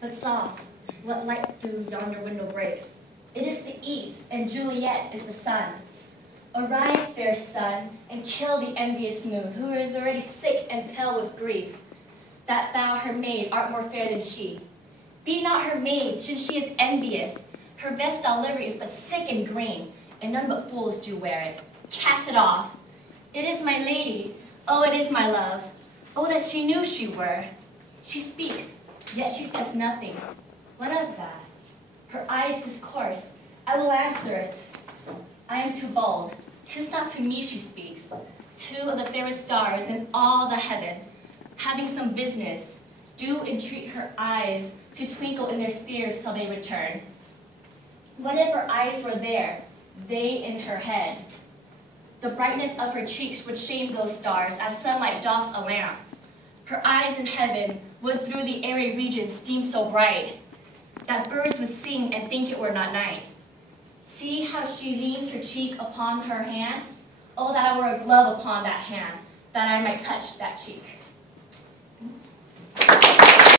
But soft, what light through yonder window breaks? It is the east, and Juliet is the sun. Arise, fair sun, and kill the envious moon, who is already sick and pale with grief, that thou, her maid, art more fair than she. Be not her maid, since she is envious. Her vestal livery is but sick and green, and none but fools do wear it. Cast it off. It is my lady, oh, it is my love. Oh, that she knew she were. She speaks, yet she says nothing. What of that? Her eyes discourse, I will answer it. I am too bold. 'Tis not to me she speaks. Two of the fairest stars in all the heaven, having some business, do entreat her eyes to twinkle in their spheres till they return. What if her eyes were there, they in her head? The brightness of her cheeks would shame those stars, as sunlight doffs a lamp. Her eyes in heaven would through the airy regions steam so bright, that birds would sing and think it were not night. See how she leans her cheek upon her hand? Oh, that I were a glove upon that hand, that I might touch that cheek.